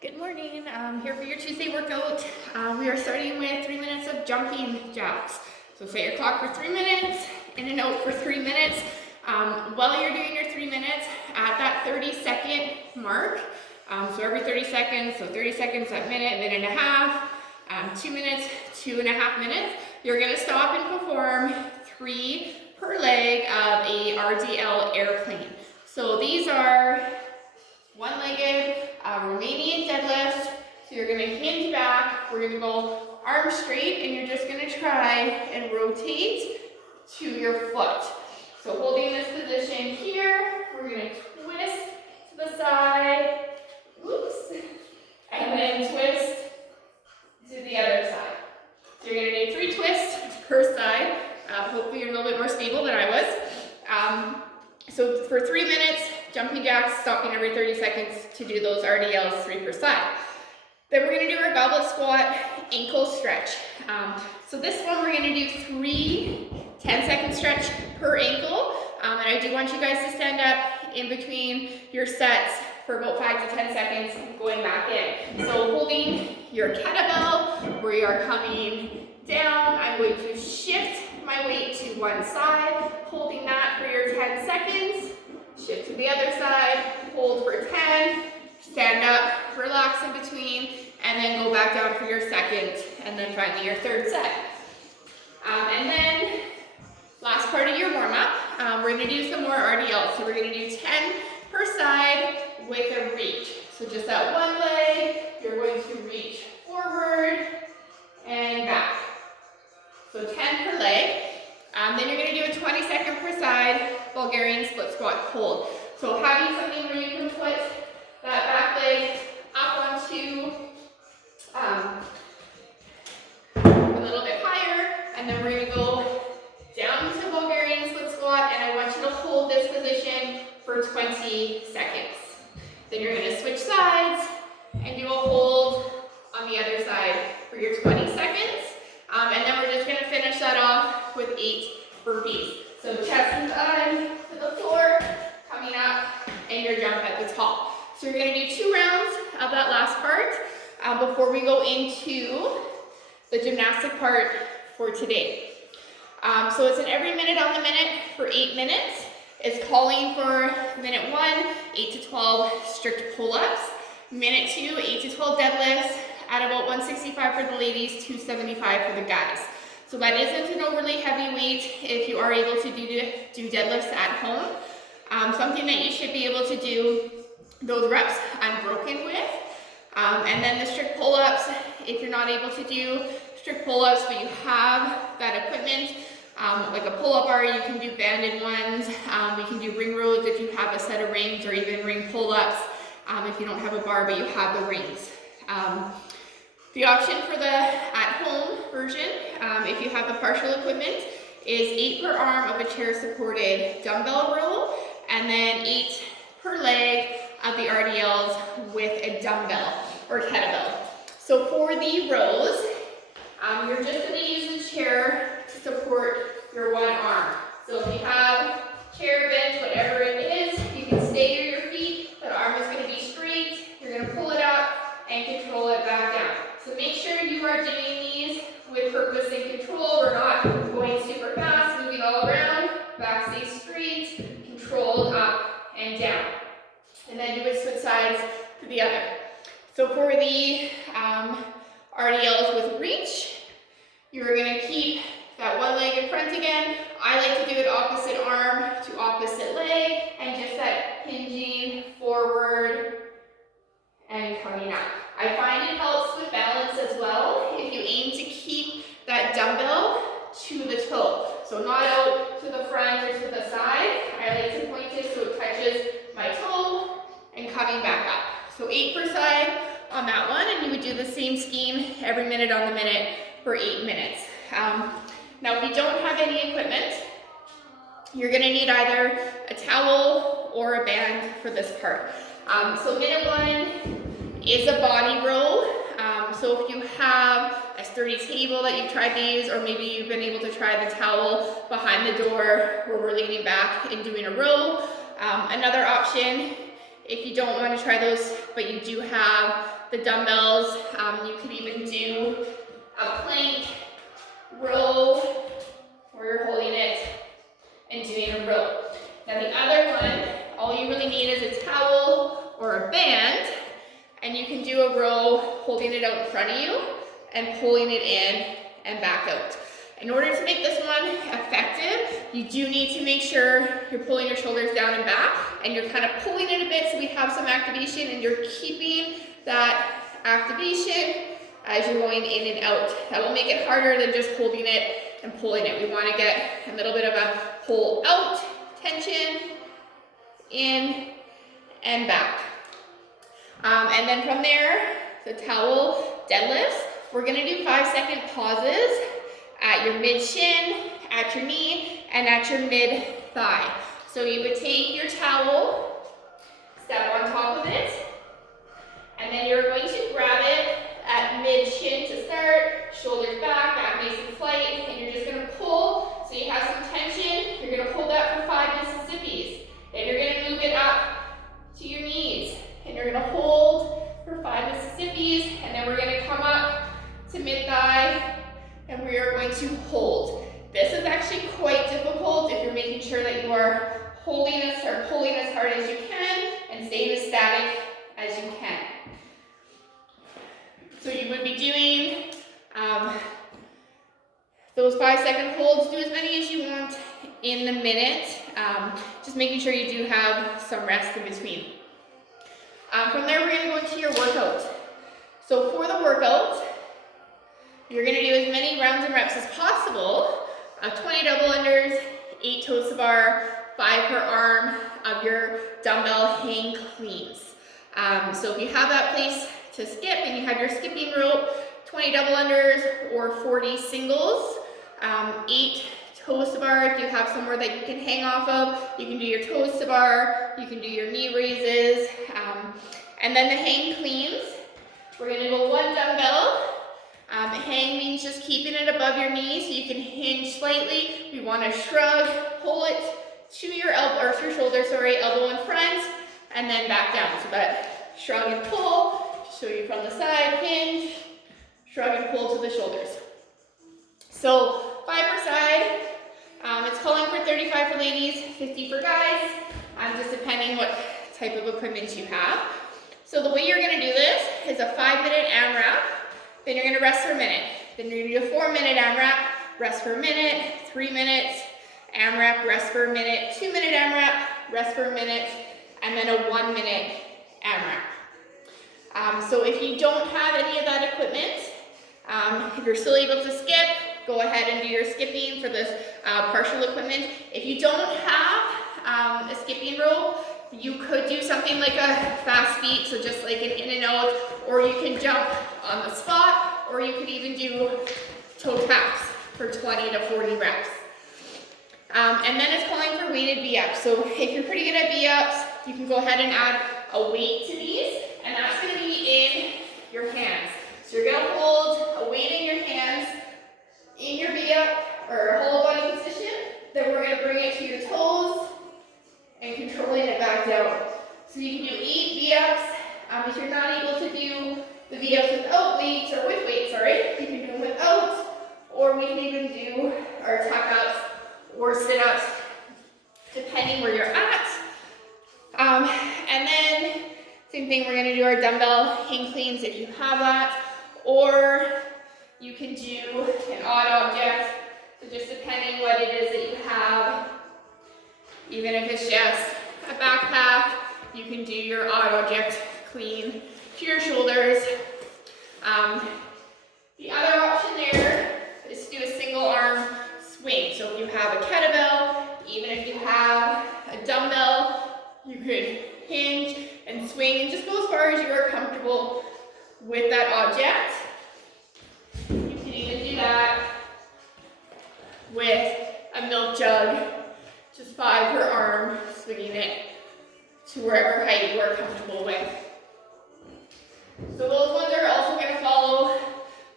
Good morning. Here for your Tuesday workout. We are starting with 3 minutes of jumping jacks. So set your clock for 3 minutes, in and out for 3 minutes. While you're doing your 3 minutes, at that 30-second mark, so every 30 seconds, so 30 seconds, a minute, minute and a half, 2 minutes, 2.5 minutes, you're going to stop and perform 3 per leg of a RDL airplane. So these are one-legged Romanian deadlifts. So you're gonna hinge back, we're gonna go arms straight, and you're just gonna try and rotate to your foot. So holding this position here, we're gonna twist to the side, oops, and then twist to the other side. So you're gonna do 3 twists per side. Hopefully you're a little bit more stable than I was. So for 3 minutes, jumping jacks, stopping every 30 seconds to do those RDLs 3 per side. Then we're gonna do our goblet squat ankle stretch. So this one we're gonna do 3 10-second stretch per ankle. And I do want you guys to stand up in between your sets for about 5 to 10 seconds going back in. So holding your kettlebell, we are coming down. I'm going to shift my weight to one side, holding that for your 10 seconds. Shift to the other side, hold for 10, stand up, relax in between, and then go back down for your second, and then finally your third set. And then, last part of your warm-up, we're gonna do some more RDLs. So we're gonna do 10 per side with a reach. So just that one leg, you're going to reach forward and back. So 10 per leg. Then you're gonna do a 20-second per side Bulgarian split squat hold. So having something where you can put that back leg up onto a little bit higher, and then we're gonna go down to Bulgarian split squat, and I want you to hold this position for 20 seconds. Then you're gonna switch sides and do a hold on the other side for your 20 seconds. And then we're just gonna finish that off with 8 burpees. So chest and thigh to the floor, coming up, and your jump at the top. So you're gonna do 2 rounds of that last part before we go into the gymnastic part for today. So it's an every minute on the minute for 8 minutes. It's calling for minute 1, 8 to 12 strict pull-ups. Minute 2, 8 to 12 deadlifts at about 165 for the ladies, 275 for the guys. So that isn't an overly heavy weight if you are able to do deadlifts at home. Something that you should be able to do those reps unbroken with. And then the strict pull-ups, if you're not able to do strict pull-ups but you have that equipment, like a pull-up bar, you can do banded ones. We can do ring rows if you have a set of rings, or even ring pull-ups if you don't have a bar but you have the rings. The option for the at-home version, if you have the partial equipment, is 8 per arm of a chair-supported dumbbell row, and then 8 per leg of the RDLs with a dumbbell or kettlebell. So for the rows, you're just going to use the chair to support your one arm. So if you have chair, bench, whatever it is, you can stay to your feet. The arm is going to be straight. You're going to pull it up and control it back down. So make sure you are doing these with purpose and control. We're not going super fast, moving all around. Back stays straight, controlled up and down. And then do it switch sides to the other. So for the RDLs with reach, you're going to keep that one leg in front again. I like to do it opposite arm to opposite leg, and just that hinging forward and coming up. I find it helps with balance as well if you aim to keep that dumbbell to the toe. So not out to the front or to the side. I like to point it so it touches my toe and coming back up. So 8 per side on that one, and you would do the same scheme every minute on the minute for 8 minutes. Now if you don't have any equipment, you're gonna need either a towel or a band for this part. So minute 1 is a body row. So if you have a sturdy table that you've tried these, or maybe you've been able to try the towel behind the door where we're leaning back and doing a row. Another option, if you don't want to try those, but you do have the dumbbells. You could even do a plank row where you're holding it and doing a row. Now the other one, all you really need is a towel or a band, and you can do a row holding it out in front of you and pulling it in and back out. In order to make this one effective, you do need to make sure you're pulling your shoulders down and back, and you're kind of pulling it a bit so we have some activation, and you're keeping that activation as you're going in and out. That will make it harder than just holding it and pulling it. We want to get a little bit of a pull out, tension, in and back. And then from there, the towel deadlifts. We're going to do 5-second pauses at your mid shin, at your knee, and at your mid thigh. So you would take your towel, step on top of it, and then you're going to grab it at mid shin to start, shoulders back, back nice and flight, and you're just going to pull so you have some tension. You're going to hold that for 5 Mississippis. Then you're going to move it up to your knees, and you're going to hold for 5 Mississippis, and then we're going to come up to mid thigh, and we are going to hold. This is actually quite difficult if you're making sure that you are holding this or pulling as hard as you can and staying as static as you can. So you would be doing those 5-second holds. Do as many as you want in the minute, just making sure you do have some rest in between. From there, we're going to go into your workout. So for the workout, you're going to do as many rounds and reps as possible of 20 double unders, 8 toes to bar, 5 per arm of your dumbbell hang cleans. So if you have that place to skip and you have your skipping rope, 20 double unders or 40 singles, 8 toes to bar. If you have somewhere that you can hang off of, you can do your toes to bar, you can do your knee raises, and then the hang cleans. We're going to go 1 dumbbell. Hang means just keeping it above your knee so you can hinge slightly. We want to shrug, pull it to your elbow or to your shoulder, elbow in front, and then back down. So that shrug and pull, show you from the side, hinge, shrug and pull to the shoulders. So 5 per side. It's calling for 35 for ladies, 50 for guys, just depending what type of equipment you have. So the way you're going to do this is a 5-minute AMRAP. Then you're going to rest for a minute. Then you're going to do a 4-minute AMRAP, rest for a minute, 3 minutes, AMRAP, rest for a minute, 2-minute AMRAP, rest for a minute, and then a 1-minute AMRAP. So if you don't have any of that equipment, if you're still able to skip, go ahead and do your skipping for this partial equipment. If you don't have a skipping rope, you could do something like a fast feet, so just like an in and out, or you can jump on the spot, or you could even do toe taps for 20 to 40 reps. And then it's calling for weighted V-ups. So if you're pretty good at V-ups, you can go ahead and add a weight to these, and that's going to be in your hands. So you're going to hold a weight in your hands in your V-up or whole body position. Then we're going to bring it to your toes and controlling it back down. So you can do 8 V-ups. If you're not able to do the V-ups without weights, or with weights, you can do them without, or we can even do our tuck-ups or sit-ups, depending where you're at. And then, same thing, we're gonna do our dumbbell hang cleans if you have that, or you can do an odd object, so just depending what it is that you have. Even if it's just a backpack, you can do your odd object clean to your shoulders. The other option there is to do a single arm swing. So if you have a kettlebell, even if you have a dumbbell, you could hinge and swing and just go as far as you are comfortable with that object. You can even do that with a milk jug. Just 5 per arm, swinging it to wherever height you are comfortable with. So those ones are also going to follow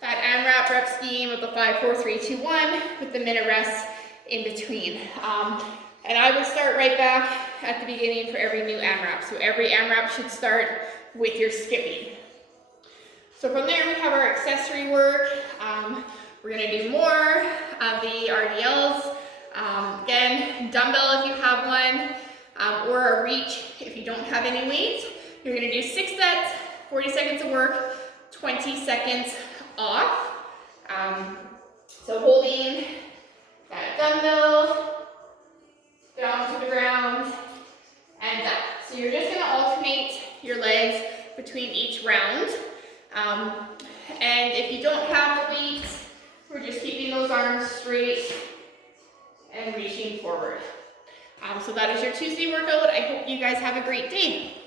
that AMRAP rep scheme of the 5, 4, 3, 2, 1 with the minute rest in between. And I would start right back at the beginning for every new AMRAP. So every AMRAP should start with your skipping. So from there, we have our accessory work. We're gonna do more of the RDLs. Again, dumbbell if you have one, or a reach if you don't have any weights. You're gonna do 6 sets, 40 seconds of work, 20 seconds off. So holding that dumbbell down to the ground and up. So you're just gonna alternate your legs between each round. And if you don't have the weights, we're just keeping those arms straight and reaching forward. So that is your Tuesday workout. I hope you guys have a great day.